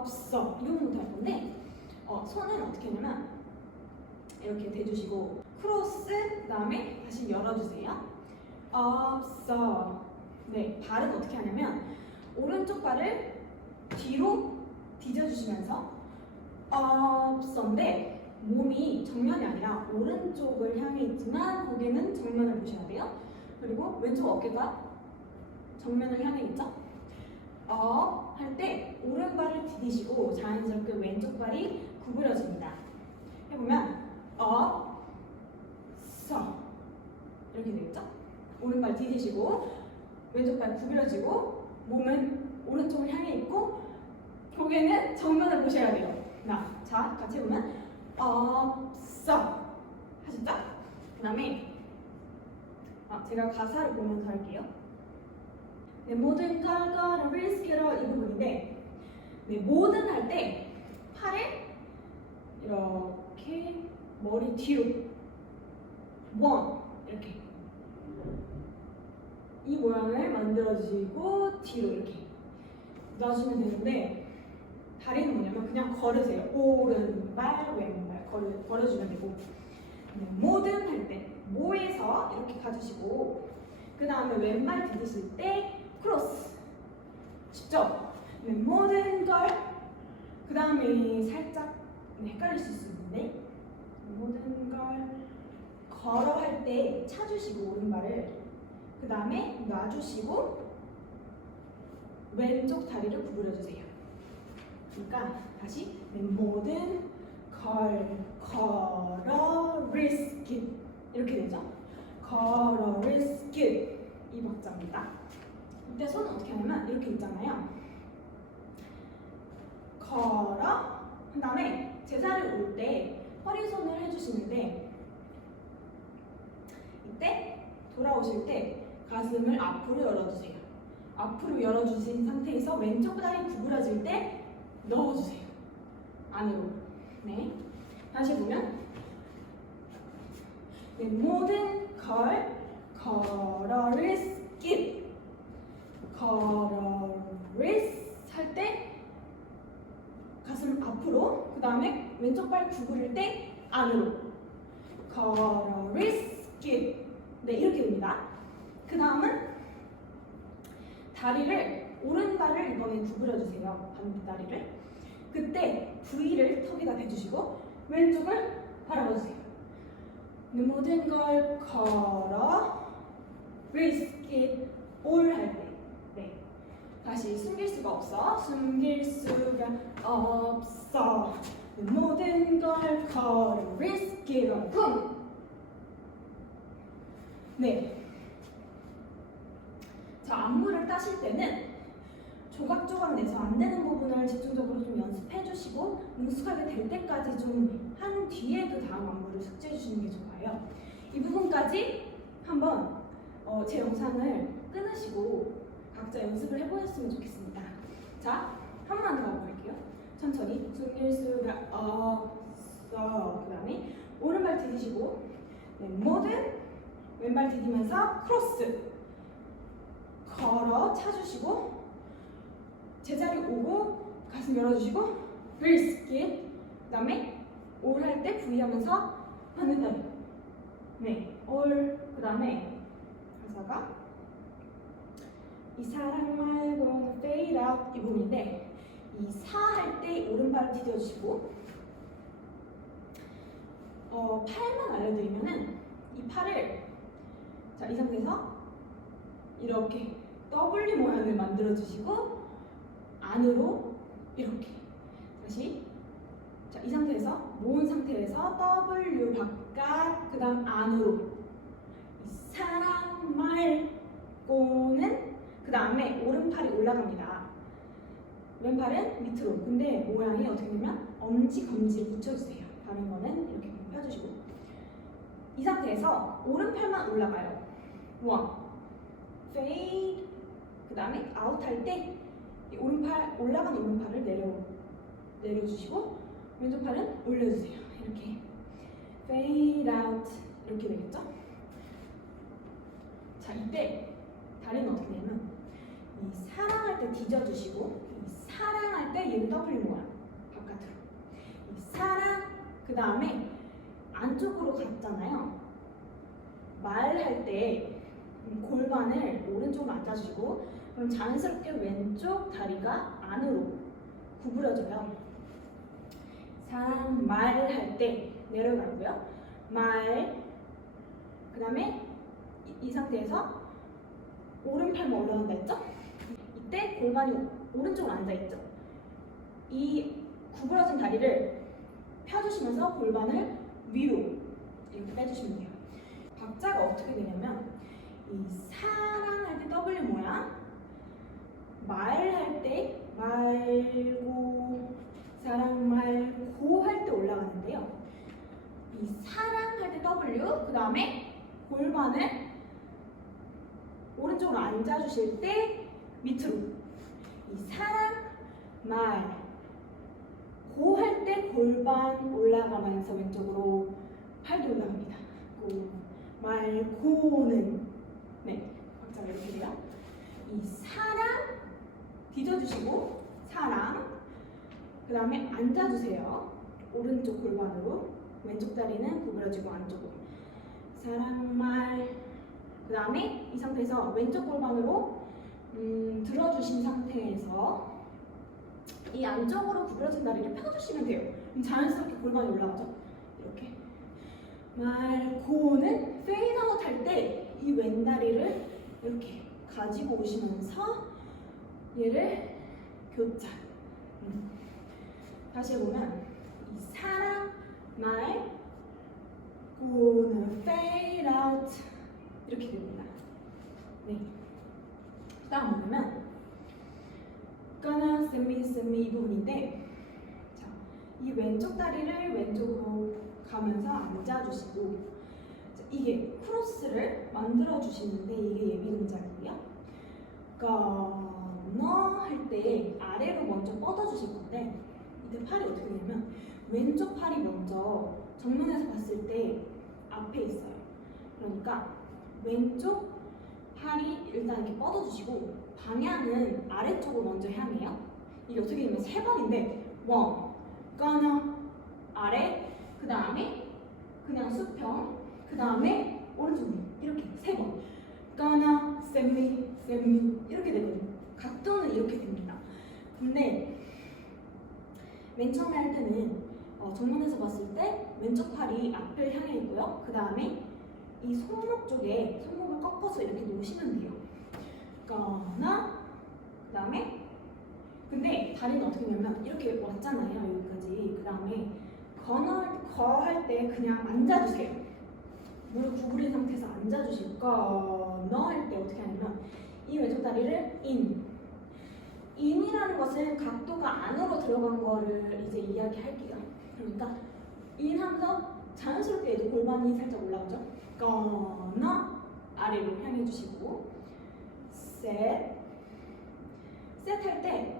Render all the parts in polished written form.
없어 이 부분부터 할 건데 손은 어떻게 하냐면 이렇게 대주시고 크로스 그 다음에 다시 열어주세요. 없어. 네, 발은 어떻게 하냐면 오른쪽 발을 뒤로 뒤져주시면서 없어인데 몸이 정면이 아니라 오른쪽을 향해 있지만 고개는 정면을 보셔야 돼요. 그리고 왼쪽 어깨가 정면을 향해 있죠. 할 때 오른발을 디디시고 자연스럽게 왼쪽 발이 구부려집니다. 해보면 서 이렇게 되겠죠? 오른발 디디시고 왼쪽 발 구부려지고 몸은 오른쪽을 향해 있고 고개는 정면을 보셔야 돼요. 자, 같이 해보면 없어 하셨죠? 그 다음에 제가 가사를 보면서 할게요. 네, 모든 걸 걸어 risk로 이 부분인데 네, 모든 할 때 팔을 이렇게 머리 뒤로 이렇게 이 모양을 만들어주시고 뒤로 이렇게 놔주시면 되는데 다리는 뭐냐면 그냥 걸으세요. 오른발 왼발 걸어주면 되고 네, 모든 할 때 모에서 이렇게 가주시고 그 다음에 왼발 디디실 때 크로스 쉽죠? 네, 모든 걸 그 다음에 살짝 헷갈릴 수 있는데 모든 걸 걸어 할 때 차주시고 오른발을 그 다음에 놔주시고 왼쪽 다리를 구부려주세요. 그러니까 다시 네, 모든 걸 걸어 risk it 이렇게 되죠. 걸어 risk it 이 박자입니다. 이때 손은 어떻게 하냐면 이렇게 있잖아요. 걸어 그 다음에 제자리로 올 때 허리손을 해주시는데 이때 돌아오실 때 가슴을 앞으로 열어주세요. 앞으로 열어주신 상태에서 왼쪽 다리 구부러질 때 넣어주세요. 안으로. 네. 다시 보면 네, 모든 걸 걸어 risk it 걸어 risk 할 때 가슴 앞으로 그 다음에 왼쪽 발 구부릴 때 안으로 걸어 risk it 네 이렇게 됩니다. 그 다음은 다리를 오른발을 이번엔 구부려주세요. 반대다리를 그때 V를 턱에다 대주시고 왼쪽을 바라봐주세요. 모든 걸 걸어 risk it all 할 때 네. 다시 숨길 수가 없어. 숨길 수가 없어. 모든 걸 걸어 risk it all 쿵! 네. 자, 안무를 따실 때는 조각조각 내서 안 되는 부분을 집중적으로 좀 연습해 주시고 능숙하게 될 때까지 좀 한 뒤에 그 다음 안무를 숙지해 주시는 게 좋아요. 이 부분까지 한번 제 영상을 끊으시고 각자 연습을 해보셨으면 좋겠습니다. 자, 한 번만 더 가볼게요. 천천히 숨길 수가 없어. 그 다음에 오른발 디디시고 네, 모든 왼발 디디면서 크로스 걸어 차주시고 제자리 오고 가슴 열어주시고 risk it 그 다음에 올 할 때 V 하면서 반대다리 네, 올 그 다음에 가사가 이 사랑 말고는 fade out 이 부분인데 이 사 할 때 오른발을 디뎌주시고 팔만 알려드리면은 이 팔을 자, 이 상태에서 이렇게 W 모양을 만들어주시고 안으로 이렇게 다시 자, 이 상태에서 모은 상태에서 W 바깥 그 다음 안으로 이 사랑 말고는 그 다음에 오른팔이 올라갑니다. 왼팔은 밑으로. 근데 모양이 어떻게 되면 엄지 검지를 붙여주세요. 다른 거는 이렇게 펴주시고 이 상태에서 오른팔만 올라가요. 원 fade 그 다음에 아웃 할 때 이 오른팔 올라간 오른팔을 내려주시고 왼쪽 팔은 올려주세요. 이렇게 fade out 이렇게 되겠죠? 자, 이때 다리는 어떻게 되냐면 이 사랑할 때 뒤져주시고 이 사랑할 때 얘는 W 모양 다음에 안쪽으로 갔잖아요. 말할 때 골반을 오른쪽으로 앉아주시고, 그럼 자연스럽게 왼쪽 다리가 안으로 구부려져요. 사람 말할 때 내려가고요. 말, 그 다음에 이 상태에서 오른팔만 올라간다 했죠? 이때 골반이 오른쪽으로 앉아있죠? 이 구부러진 다리를 펴주시면서 골반을 위로 이렇게 빼주시면 돼요. 박자가 어떻게 되냐면, 이 사랑할 때 W 모양, 말할 때 말고, 사랑 말고 할 때 올라가는데요. 이 사랑할 때 W, 그 다음에 골반을 오른쪽으로 앉아주실 때 밑으로, 이 사랑 말 고 할 때 골반 올라가면서 왼쪽으로 팔도 올라갑니다. 말고는, 네, 박자가 이렇게 돼요. 이 사랑 뒤져주시고, 사랑, 그 다음에 앉아주세요. 오른쪽 골반으로, 왼쪽 다리는 구부러지고 안쪽으로. 사랑 말, 그 다음에 이 상태에서 왼쪽 골반으로 들어주신 상태에서 이 안쪽으로 구부러진 다리를 펴주시면 돼요. 그럼 자연스럽게 골반이 올라가죠. 이렇게. 말고는 페이드아웃 할 때 이 왼다리를 이렇게 가지고 오시면서 얘를 교차. 다시 해보면, 이 사랑 말고는 페이드아웃 이렇게 됩니다. 네. 그 다음 뭐냐면 gonna send me 이 부분인데, 자, 이 왼쪽 다리를 왼쪽으로 가면서 앉아주시고, 자, 이게 크로스를 만들어 주시는데 이게 예비 동작이고요. gonna 할 때 아래로 먼저 뻗어 주실 건데, 이때 팔이 어떻게 되냐면 왼쪽 팔이 먼저 정면에서 봤을 때 앞에 있어요. 그러니까 왼쪽 팔이 일단 이렇게 뻗어주시고, 방향은 아래쪽으로 먼저 향해요. 이게 어떻게 되면 3번인데, 원, gonna, 아래, 그 다음에 그냥 수평, 그 다음에 오른쪽 위, 이렇게 3번. gonna, send me, 이렇게 되거든요. 각도는 이렇게 됩니다. 근데 맨 처음에 할 때는 정면에서 봤을 때 왼쪽 팔이 앞을 향해 있고요. 그 다음에 이 손목 쪽에 손목을 꺾어서 이렇게 놓으시면 돼요. gonna, 그 다음에 근데 다리는 어떻게 되냐면 이렇게 왔잖아요, 여기까지. 그 다음에 거 할 때 그냥 앉아주세요. 무릎 구부린 상태에서 앉아주시고, gonna 할 때 어떻게 하냐면 이 왼쪽 다리를 in이라는 것은 각도가 안으로 들어간 거를 이제 이야기할게요. 그러니까 in 하면서 자연스럽게 얘도 골반이 살짝 올라가죠. gonna 아래로 향해 주시고, set 할 때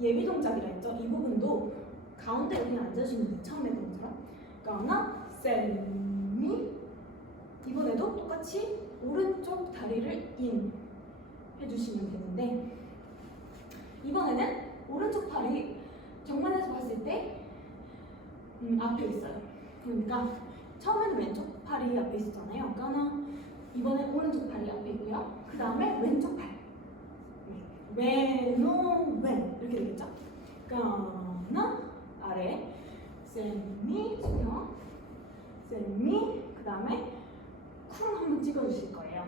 예비 동작이라 했죠. 이 부분도 가운데로 그냥 앉아주시면 돼요. 처음에 했던 것처럼. gonna set me, 이번에도 똑같이 오른쪽 다리를 in 해주시면 되는데, 이번에는 오른쪽 팔이 정면에서 봤을 때 앞에 있어요. 그러니까 처음에는 왼쪽 팔이 앞에 있었잖아요. gonna, 이번엔 오른쪽 팔이 앞에 있고요. 그 다음에 왼쪽 팔. 왼 이렇게 되겠죠? gonna 아래, send me 수평, send me, 그 다음에 쿵 한번 찍어주실 거예요.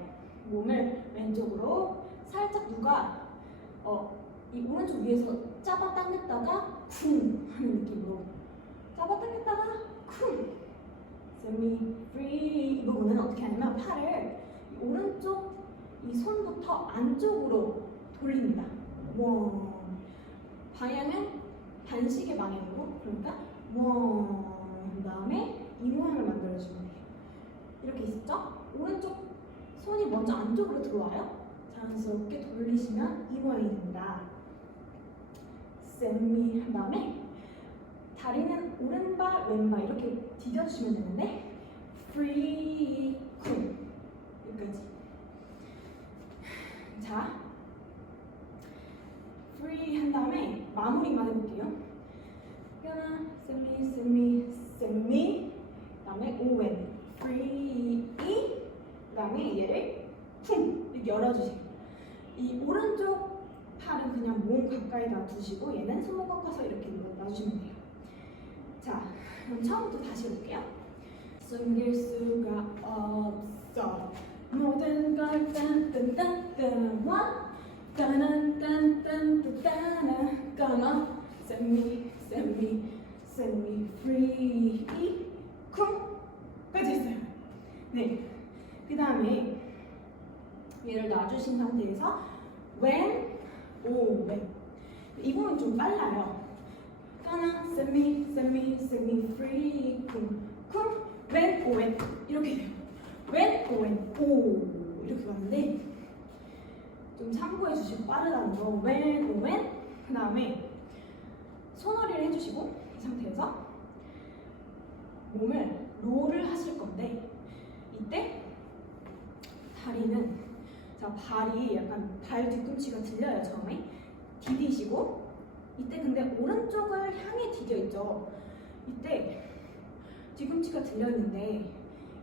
몸을 왼쪽으로 살짝 누가 이 오른쪽 위에서 잡아당겼다가 쿵 하는 느낌으로 잡아당겼다가 쿵, send me free. 이 부분은 어떻게 하냐면 팔을 이 오른쪽 이 손부터 안쪽으로 돌립니다. 원, 방향은 반시계 방향으로. 그러니까 원, 그 다음에 이 모양을 만들어주면 돼요. 이렇게 있었죠? 오른쪽 손이 먼저 안쪽으로 들어와요. 자연스럽게 돌리시면 이 모양이 됩니다. send me 한 다음에 다리는 오른발, 왼발 이렇게 디뎌주시면 되는데, free, cool 여기까지. 자, free 한 다음에 마무리만 해볼게요. gonna send me semi, 그다음에 when, free, 그다음에 얘를 쿵 이렇게 열어주세요. 이 오른쪽 팔은 그냥 몸 가까이 놔두시고 얘는 손목 꺾어서 이렇게 놔주시면 돼요. 자, 그럼 처음부터 다시 해볼게요. 숨길 수가 없어 모든 걸 딴딴딴딴 one 딴딴딴딴딴딴 gonna set me free 쿵까지 했어요. 네, 그 다음에 얘를 놔주신 상태에서 when, when 이 부분 좀 빨라요. gonna set me free 쿵 when, 이렇게 돼요. when, 오 이렇게 가는데 좀 참고해 주시고 빠르다는 거 when, 그 다음에 손허리를 해주시고 이 상태에서 몸을 롤을 하실 건데 이때 다리는 자 발이 약간 발 뒤꿈치가 들려요. 처음에 디디시고 이때 근데 오른쪽을 향해 디뎌 있죠. 이때 뒤꿈치가 들려 있는데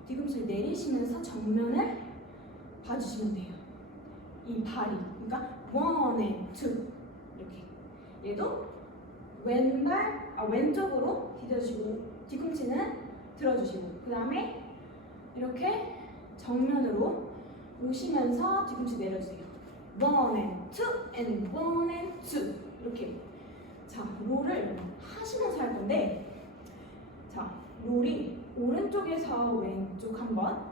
뒤꿈치를 내리시면서 정면을 봐주시면 돼요. 이 발이 그러니까 one and two 이렇게 얘도 왼쪽으로 디뎌주시고 뒤꿈치는 들어주시고 그 다음에 이렇게 정면으로 오시면서 뒤꿈치 내려주세요. one and two and one and two 이렇게 자 롤을 하시면서 할 건데 자 롤이 오른쪽에서 왼쪽 한번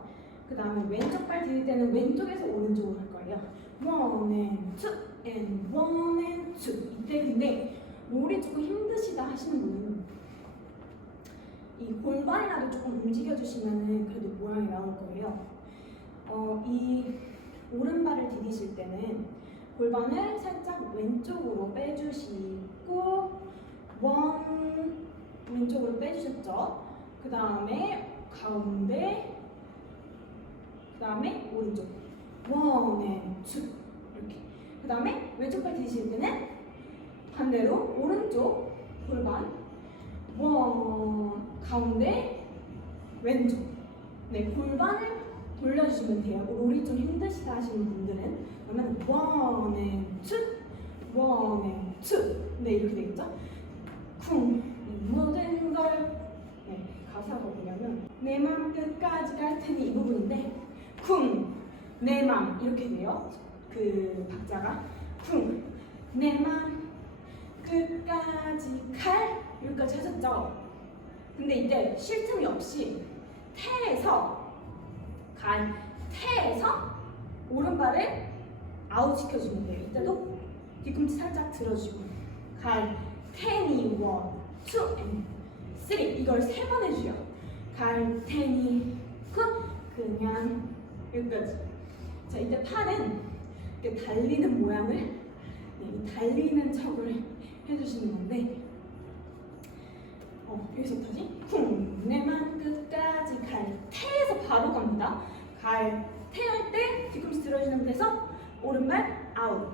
그 다음에 왼쪽 발 디딜 때는 왼쪽에서 오른쪽으로 할 거예요. one and two and one and two 이때 근데 롤이 조금 힘드시다 하시는 분은 이 골반이라도 조금 움직여주시면 그래도 모양이 나올 거예요. 이 오른발을 디디실 때는 골반을 살짝 왼쪽으로 빼주시고 왼쪽으로 빼주셨죠? 그 다음에 가운데 그 다음에 오른쪽 one and two 이렇게 그 다음에 왼쪽 발 디디실 때는 반대로 오른쪽 골반 가운데 왼쪽 네 골반을 돌려주시면 돼요. 롤이 좀 힘드시다 하시는 분들은 그러면 one and two 네 이렇게 되겠죠? 쿵 모든 걸 네, 가사가 보면은 내 맘 끝까지 갈 테니 이 부분인데 쿵 내 맘 이렇게 돼요. 그 박자가 쿵 내 맘 끝까지 갈 여기까지 하셨죠? 근데 이때 쉴 틈이 없이 태에서 오른발을 아웃 시켜주면 돼요. 이때도 뒤꿈치 살짝 들어주고 테니 원, 투, 앤 쓰리 이걸 3번 해주요. 테니 그냥 여기까지. 자 이때 팔은 이렇게 달리는 모양을 이 달리는 척을 해주시는 건데 여기서부터지? 쿵내만 끝까지 태에서 바로 갑니다. 태할 때 뒤꿈치 들어주는 데서 오른발 아웃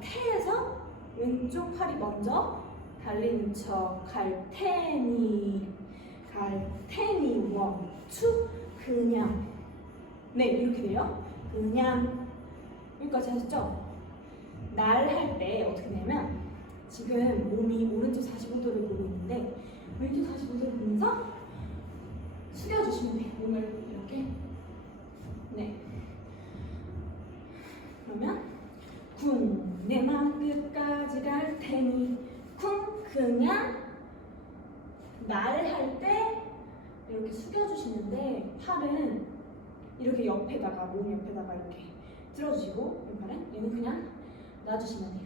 태에서 왼쪽 팔이 먼저 달리는 척 테니 원, 투 그냥 네 이렇게 돼요. 그냥 여기까지 하셨죠? 날 할 때 어떻게 되냐면 지금 몸이 오른쪽 45도를 보고 있는데 왼쪽 45도를 보면서 숙여주시면 돼요. 몸을 이렇게 네 그러면 내 맘 끝까지 갈 테니 그냥 날 할 때 이렇게 숙여주시는데 팔은 이렇게 옆에다가 몸 옆에다가 이렇게 들어주시고 왼팔은 얘는 그냥 놔주시면 돼요.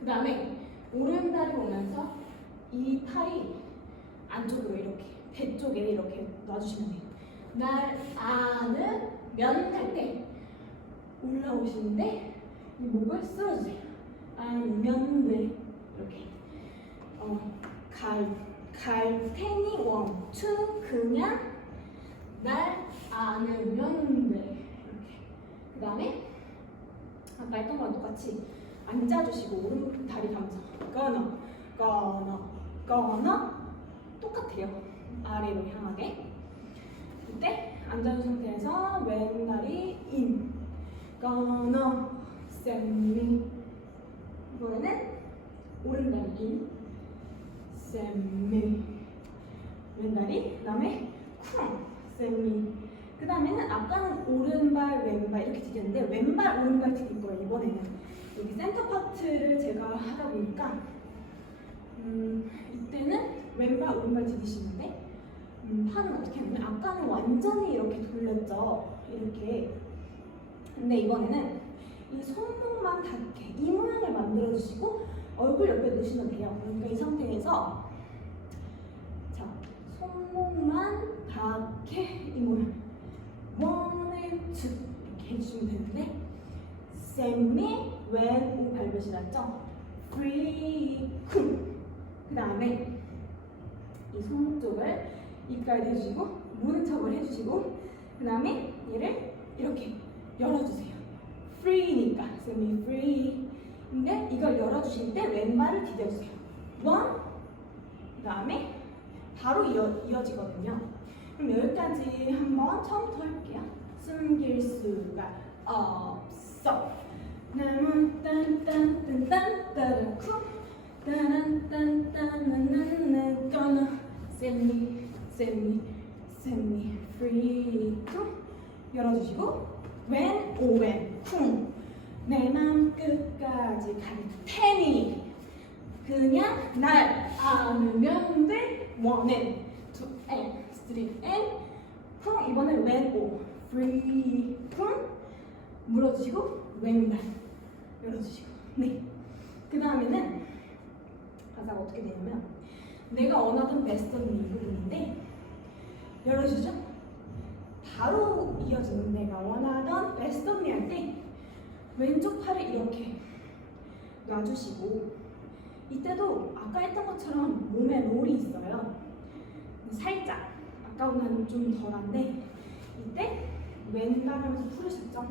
그 다음에 오른다리 보면서 이 팔이 안쪽으로 이렇게 배 쪽에 이렇게 놔주시면 돼요. 날 안으면 할 때 올라오시는데 이 목을 쓸어주세요. 안으면 돼 이렇게 갈 테니 원, 투 그냥 날 안으면 돼 이렇게. 그 다음에 아까 했던 거랑 똑같이 앉아주시고 오른 다리 감면서 똑같아요. 아래로 향하게. 이때 앉아준 상태에서 왼다리 in. gonna send me. 이번에는 오른다리 in. send me. 왼다리, 그 다음에 쿵. send me. 그 다음에는 아까는 오른발, 왼발 이렇게 디뎠는데 왼발, 오른발 디딜 거예요. 이번에는 여기 센터 파트를 제가 하다 보니까 이때는 왼발, 오른발 디디시는데 팔은 어떻게 하냐면 아까는 완전히 이렇게 돌렸죠. 이렇게. 근데 이번에는 이 손목만 닿게 이 모양을 만들어주시고 얼굴 옆에 놓으시면 돼요. 그러니까 이 상태에서 자 손목만 닿게 이 모양 1 and 2 이렇게 해주시면 되는데 send me when 오 발벳이 났죠? free 쿵. 그 다음에 이 손목 쪽을 입가에 대주시고 무는 척을 해주시고 그 다음에 얘를 이렇게 열어주세요. free니까 send me free. 근데 이걸 열어주실 때 왼발을 디뎌주세요. 1. 그 다음에 바로 이어지거든요. 그럼 여기까지 한번 처음부터 해볼게요. 숨길 수가 없어. 나는 딴딴딴딴따라 쿵 따란딴딴딴딴딴 gonna set me free 쿵 열어주시고 when 오wen 쿵 내 맘 끝까지 갈 테니 그냥 날 안으면 돼. 1 and 2 and 3 and 쿵 이번엔 when 오 free 쿵 물어주시고 왼발 열어주시고 네. 그 다음에는 가사가 어떻게 되냐면 내가 원하던 베스트 언니 이 부분인데 열어주죠. 바로 이어지는 내가 원하던 베스트 언니 할 때 왼쪽 팔을 이렇게 놔주시고 이때도 아까 했던 것처럼 몸에 롤이 있어요. 살짝 아까보다는 좀 덜한데 이때 왼발 하면서 풀으셨죠?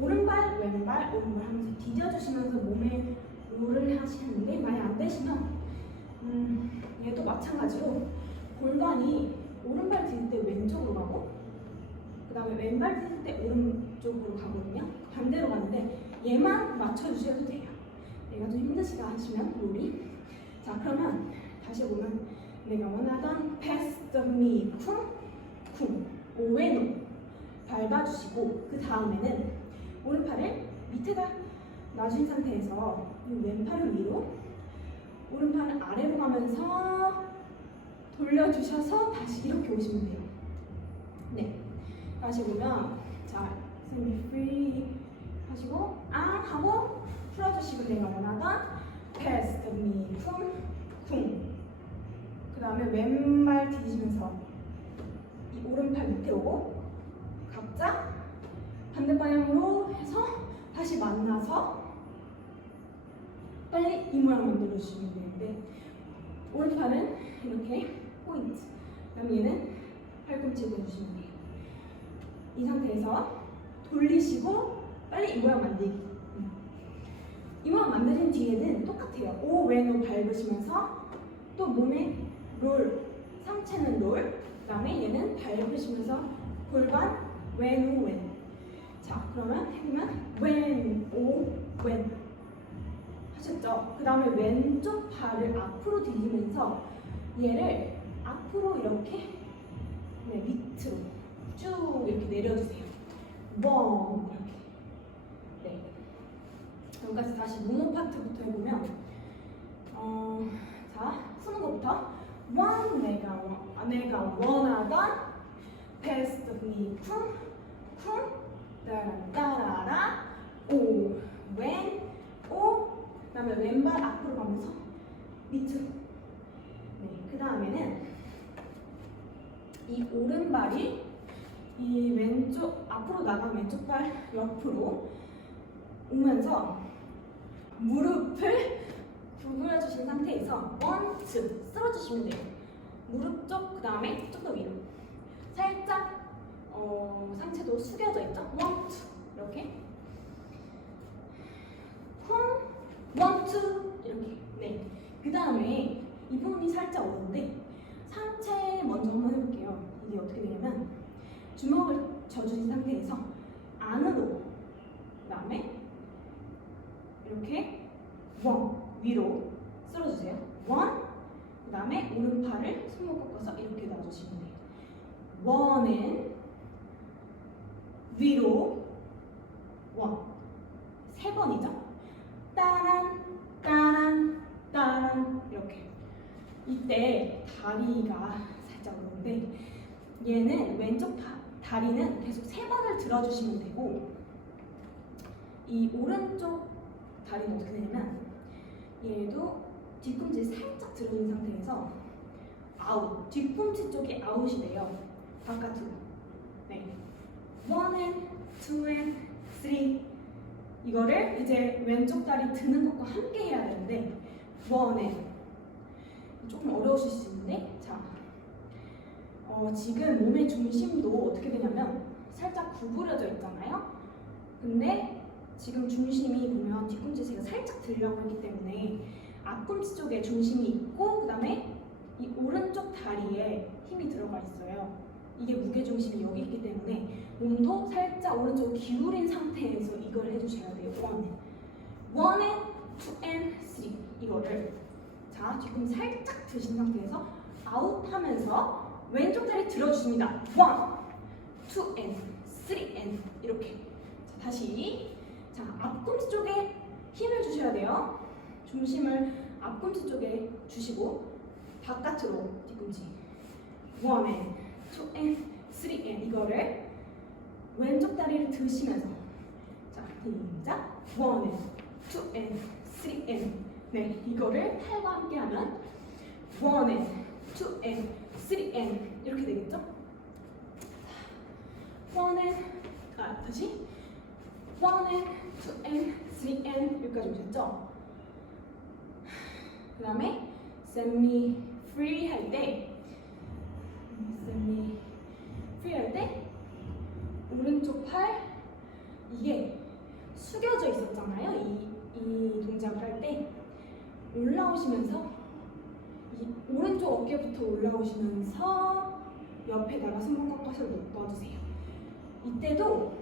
오른발, 왼발, 오른발 하면서 디뎌주시면서 몸에 롤을 하시는데 만약 안 되시면 얘도 마찬가지로 골반이 오른발 디딜 때 왼쪽으로 가고 그 다음에 왼발 디딜 때 오른쪽으로 가거든요. 반대로 가는데 얘만 맞춰주셔도 돼요. 얘가 좀 힘드시다 하시면 롤이. 자 그러면 다시 보면 내가 원하던 best of me 쿵쿵 오왼오 밟아주시고 그 다음에는 오른팔을 밑에다 놔준 상태에서 이 왼팔을 위로 오른팔을 아래로 가면서 돌려주셔서 다시 이렇게 오시면 돼요. 네, 다시 보면 자, set me free 하시고 앙 하고 풀어주시고 내가 원하던 best of me 쿵쿵 그 다음에 왼발 디디시면서 이 오른팔 밑에 오고 각자 반대 방향으로 해서 다시 만나서 빨리 이 모양 만들어주시면 되는데 오른팔은 이렇게 포인트 그 다음에 얘는 팔꿈치를 해주시면 돼요. 이 상태에서 돌리시고 빨리 이 모양 만들기. 이 모양 만드신 뒤에는 똑같아요. 오, 왼, 오 밟으시면서 또 몸에 롤, 상체는 롤 그 다음에 얘는 밟으시면서 골반 왼, 오, 왼. 자 그러면 해보면 왼, 오, 왼 하셨죠? 그 다음에 왼쪽 발을 앞으로 디디면서 얘를 앞으로 이렇게 네, 밑으로 쭉 이렇게 내려주세요. 뻥 이렇게. 네. 여기까지 다시 모모 파트부터 해보면 자 푸는 것부터 내가 원하던 best of me 쿵쿵 따라따라라 오 왼 오 그다음에 왼발 앞으로 가면서 밑으로. 네, 그 다음에는 이 오른발이 이 왼쪽 앞으로 나간 왼쪽 발 옆으로 오면서 무릎을 구부려 주신 상태에서 1, 2 쓸어주시면 돼요. 무릎 쪽, 그 다음에 좀 더 위로 살짝 상체도 숙여져 있죠? 1, 2 이렇게 쿵 1, 2 이렇게. 네. 그 다음에 이 부분이 살짝 어려운데 이게 어떻게 되냐면 주먹을 져주신 상태에서 안으로 그다음에 이렇게 위로 쓸어주세요. 그다음에 오른팔을 손목 꺾어서 이렇게 놔주시면 돼요. 원은 위로 세 번이죠. 따란 따란 따란 이렇게. 이때 다리가 살짝 오는데 얘는 왼쪽 다리는 계속 세 번을 들어주시면 되고 이 오른쪽 다리는 어떻게 되냐면 얘도 뒤꿈치 살짝 들어준 상태에서 아웃, 뒤꿈치 쪽이 아웃이 돼요. 바깥으로. 네. 1 and 2 and 3 이거를 이제 왼쪽 다리 드는 것과 함께 해야 되는데 1 and 조금 어려우실 수 있는데 자 지금 몸의 중심도 어떻게 되냐면 살짝 구부려져 있잖아요. 근데 지금 중심이 보면 뒤꿈치 제가 살짝 들려고 했기 때문에 앞꿈치 쪽에 중심이 있고 그 다음에 이 오른쪽 다리에 힘이 들어가 있어요. 이게 무게중심이 여기 있기 때문에 몸도 살짝 오른쪽으로 기울인 상태에서 이걸 해주셔야 돼요. 1 and 2 and 3 이거를 자 뒤꿈치 살짝 드신 상태에서 아웃하면서 왼쪽 다리 들어주십니다. 1, 2 and 3 and 이렇게 자, 다시 자 앞꿈치 쪽에 힘을 주셔야 돼요. 중심을 앞꿈치 쪽에 주시고 바깥으로 뒤꿈치 1 and 2 and 3 and 이거를 왼쪽 다리를 드시면서 자 시작 1 and 2 and 3 and 네 이거를 팔과 함께 하면 1 and 2 and 3 and 이렇게 되겠죠? 1 and 다시 1 and 2 and 3 and 여기까지 오셨죠? 그 다음에 semi free 할 때 오른쪽 팔 이게 숙여져 있었잖아요. 이 동작을 할 때 올라오시면서 이 오른쪽 어깨부터 올라오시면서 옆에다가 손목 꺾어서 놔주세요. 이때도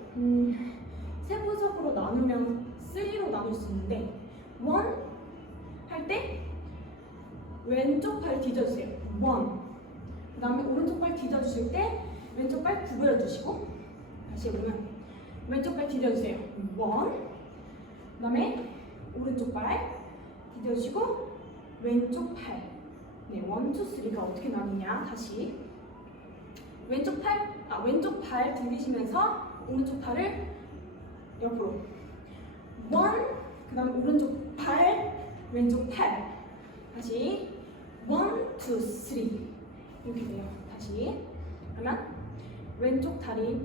세부적으로 나누면 3로 나눌 수 있는데 1 할 때 왼쪽 팔 뒤져주세요. 1. 그 다음에 오른쪽 팔 뒤져주실 때 왼쪽 팔 구부려 주시고 다시 해보면 왼쪽 팔 뒤져주세요. 1. 그 다음에 오른쪽 팔 뒤져주시고 왼쪽 팔 네, 1, 2, 3가 어떻게 나누냐 다시 왼쪽 팔 들이시면서 오른쪽 팔을 옆으로 1, 그 다음에 오른쪽 팔 왼쪽 팔 다시 1, 2, 3 이렇게 돼요. 다시 그러면 왼쪽 다리 1,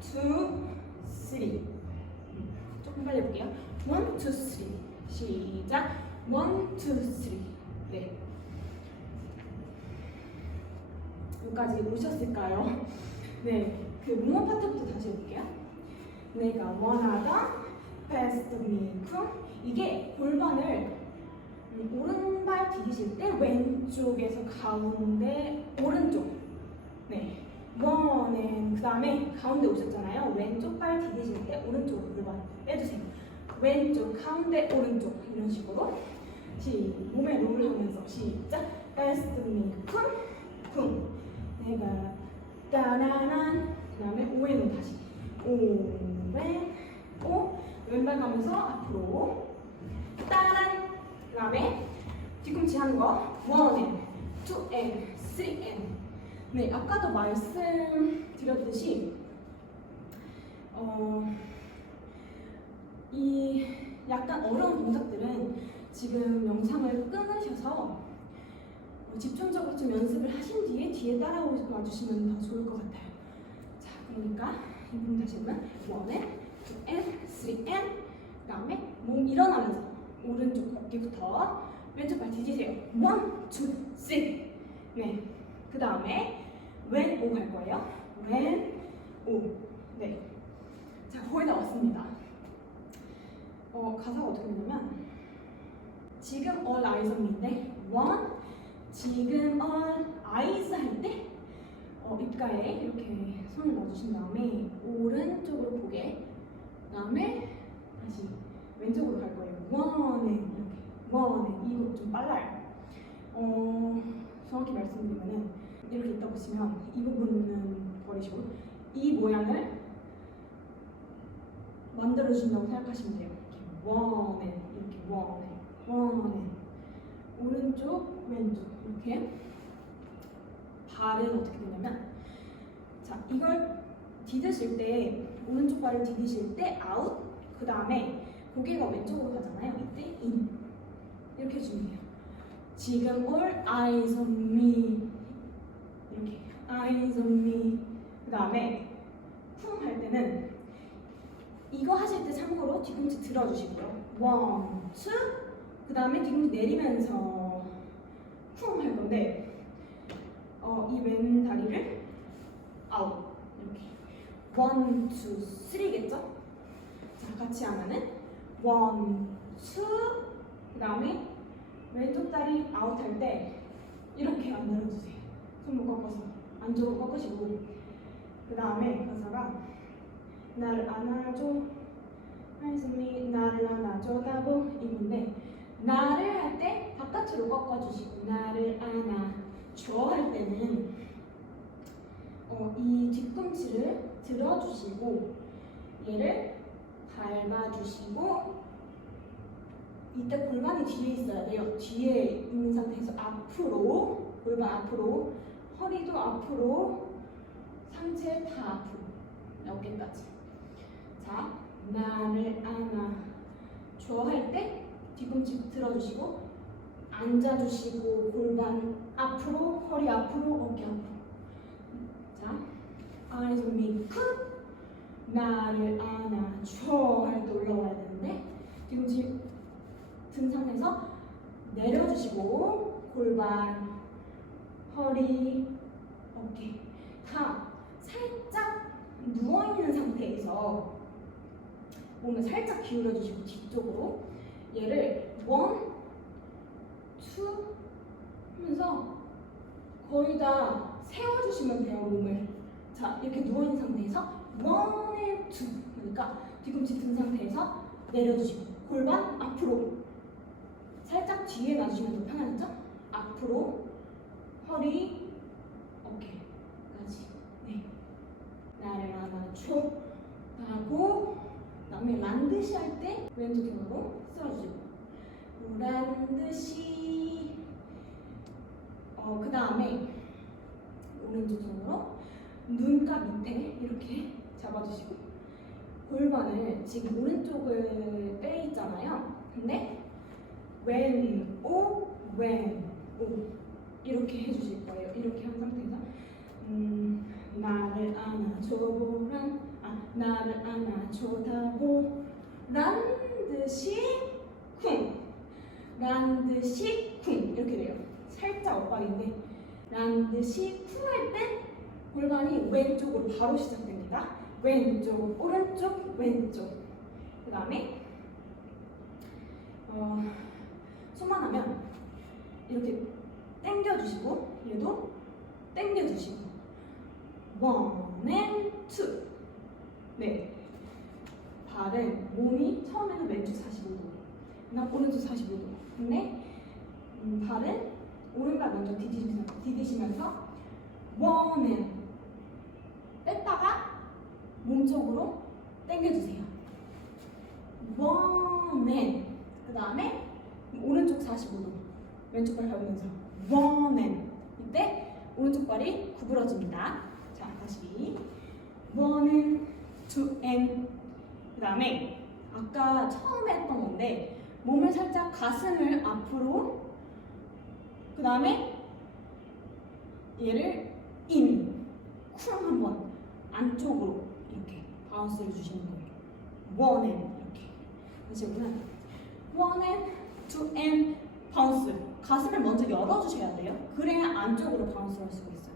2, 3 조금 빨리 해볼게요. 1, 2, 3 시작 1, 2, 3 네 여기까지 오셨을까요? 네, 그 무모 파트부터 다시 해볼게요. 내가 원하던 best me 이게 골반을 오른발 디디실 때 왼쪽에서 가운데 오른쪽 네 원은 그 다음에 가운데 오셨잖아요. 왼쪽 발 디디실 때 오른쪽으로 골반 빼주세요. 왼쪽 가운데 오른쪽 이런 식으로 몸에 롤을 하면서 시작 best me 쿵 내가 따라란 그 다음에 오왼은 다시 오왼 오 왼발 가면서 앞으로 따란 그 다음에 뒤꿈치 하는 거 1 and 2 and 3 and 네 아까도 말씀드렸듯이 이 약간 어려운 동작들은 지금 영상을 끊으셔서 집중적으로 좀 연습을 하신 뒤에 따라와 주시면 더 좋을 것 같아요. 자 그러니까 이 부분 다시 보면 1 and 2 and 3 and 그 다음에 몸 일어나면서 오른쪽 어깨부터 왼쪽 발 뒤지세요. 1, 2, 3 네. 그 다음에 왼 오 갈 거예요. 왼 오 네. 자 거의 다 왔습니다. 가사가 어떻게 되냐면 지금 all eyes on me인데 1, 지금 all eyes 할 때 입가에 이렇게 손을 놔주신 다음에 오른쪽으로 고개, 그 다음에 다시 왼쪽으로 갈 거예요. one and 이렇게 one and 이거 좀 빨라요. 정확히 말씀드리면은 이렇게 있다 보시면 이 부분은 버리시고 이 모양을 만들어준다고 생각하시면 돼요. 이렇게 one and 이렇게 one and one and 오른쪽 왼쪽 이렇게 발은 어떻게 되냐면 자 이걸 디디실 때 오른쪽 발을 디디실 때 아웃 그 다음에 고개가 왼쪽으로 가잖아요. 이때 인 이렇게 해주면 돼요. 지금 all eyes on me 이렇게 eyes on me 그 다음에 쿵 할 때는 이거 하실 때 참고로 뒤꿈치 들어주시고요. one, two 그 다음에 뒤꿈치 내리면서 쿵 할 건데 이 왼 다리를 아웃 이렇게 one, two, three겠죠? 자 같이 하면은 one, two 그 다음에 왼쪽 다리 아웃 할 때 이렇게 만들어주세요. 손목 꺾어서 안쪽으로 꺾으시고 그 다음에 가사가 나를 안아줘 한숨이 나를 안아줘다보 이건데 나를 할 때 바깥으로 꺾어주시고 나를 안아줘 할 때는 이 뒤꿈치를 들어주시고 얘를 밟아주시고 이때 골반이 뒤에 있어야 돼요. 뒤에 있는 상태에서 앞으로 골반 앞으로 허리도 앞으로 상체 다 앞으로 어깨까지 자 나를 안아줘 할 때 뒤꿈치 들어주시고 앉아주시고 골반 앞으로 허리 앞으로 어깨 앞으로 자 eyes on me 나를 안아줘 할 때 올라와야 되는데 뒤꿈치 등 상태에서 내려주시고 골반 허리 어깨 다 살짝 누워있는 상태에서 몸을 살짝 기울여주시고 뒤쪽으로 얘를 one, two 하면서 거의 다 세워주시면 돼요 몸을. 자 이렇게 누워있는 상태에서 one and two 그러니까 뒤꿈치 든 상태에서 내려주시고 골반 앞으로 살짝 뒤에 놔주시면 더 편하겠죠? 앞으로 허리 어깨까지 네 나를 안아줘 하고 그 다음에 란드시 할 때 왼쪽 등으로 쓸어주시고 란드시 그 다음에 오른쪽 등으로 눈가 밑에 이렇게 잡아주시고 골반을 지금 오른쪽을 빼 있잖아요. 근데 왼, 오, 왼, 오 이렇게 해주실 거예요. 이렇게 한 상태에서 나를 안아줘보란 나를 안아줘다보 란듯이 쿵 란듯이 쿵 이렇게 돼요. 살짝 엇박인데 란듯이 쿵 할 때 골반이 왼쪽으로 바로 시작됩니다. 왼쪽, 오른쪽, 왼쪽 그 다음에 손만 하면 이렇게 당겨주시고 얘도 당겨주시고 one and two 네 발은 몸이 처음에는 왼쪽 45도 그다음 오른쪽 45도 근데 발은 오른발 먼저 디디시면서 one and 뺐다가 몸쪽으로 당겨주세요. one and 그 다음에 오른쪽 45도 왼쪽 발 밟으면서 one and 이때 오른쪽 발이 구부러집니다. 자 다시 one and two and 그 다음에 아까 처음에 했던 건데 몸을 살짝 가슴을 앞으로 그 다음에 얘를 인 쿵 한번 안쪽으로 이렇게 바운스를 주시는 거예요. one and 이렇게 다시 보면 one and two and 바운스 가슴을 먼저 열어주셔야 돼요. 그래야 안쪽으로 바운스를 할 수가 있어요.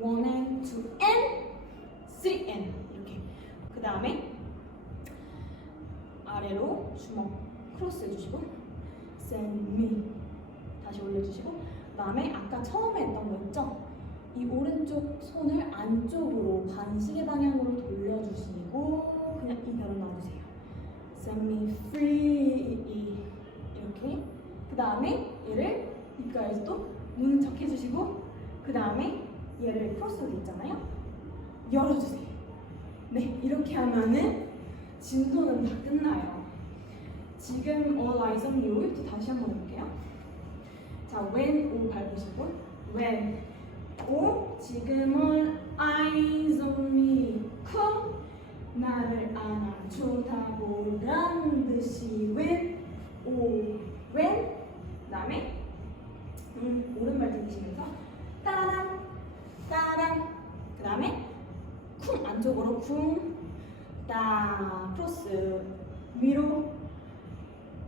one and two and three and 이렇게 그 다음에 아래로 주먹 크로스 해주시고 send me 다시 올려주시고 그다음에 아까 처음에 했던 거 있죠? 이 오른쪽 손을 안쪽으로 반시계 방향으로 돌려주시고 그냥 이대로 놔주세요. Set me free. 이렇게. 그 다음에 얘를 입가에서도 무는 척 해주시고 그 다음에 얘를 크로스로 있잖아요. 열어주세요. 네, 이렇게 하면은 진도는 다 끝나요. 지금 All Eyes on You부터 다시 한번 해볼게요. 자, when O 밟으시고 when O 지금 All Eyes on Me come 나를 안아줘다보란 듯이 when O when 그다음에 오른발 들이시면서 따란 따란 그다음에 쿵 안쪽으로 쿵따 크로스 위로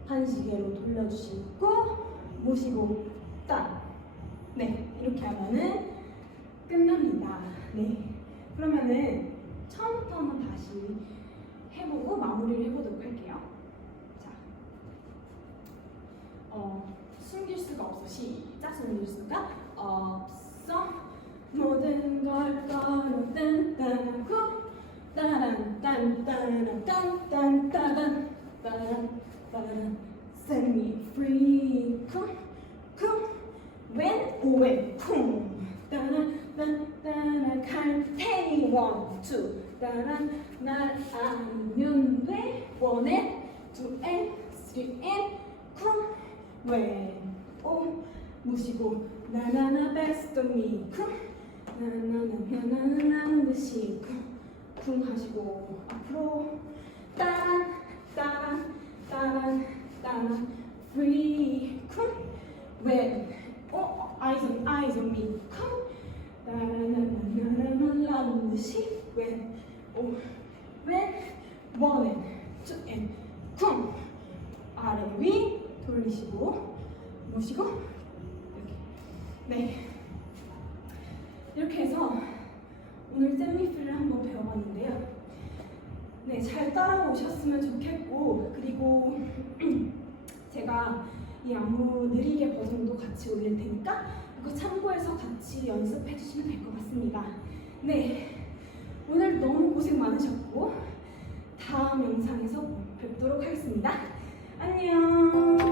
반시계로 돌려주시고 모시고 따 네 이렇게 하면은 끝납니다. 네 그러면은 처음부터 한번 다시 해보고 마무리를 해보도록 할게요. 자, 숨길 수가 없어. 시작. 숨길 수가 없어. 모든 걸 걸어댄다고 따란 딴따란 딴딴따란 따란 따란 Set me free 쿵쿵 when when 쿵 따란 딴따란 칼테니 원 투 따란 날 알면 돼 원 앤 투 앤 쓰리 앤 쿵 when 오 무시고 나나나 best of me 쿵 나나나나나나는 듯이 쿵 하시고 앞으로 따란 따란 따란 따란 free 쿵 when eyes on me 쿵 나나나나나나는 듯이 when one and two and 쿵 아래 위 돌리시고 모시고 이렇게 네 이렇게 해서 오늘 샌미필을 한번 배워봤는데요. 네, 잘 따라오셨으면 좋겠고 그리고 제가 이 안무 느리게 버전도 같이 올릴 테니까 그거 참고해서 같이 연습해 주시면 될 것 같습니다. 네, 오늘 너무 고생 많으셨고 다음 영상에서 뵙도록 하겠습니다. 안녕.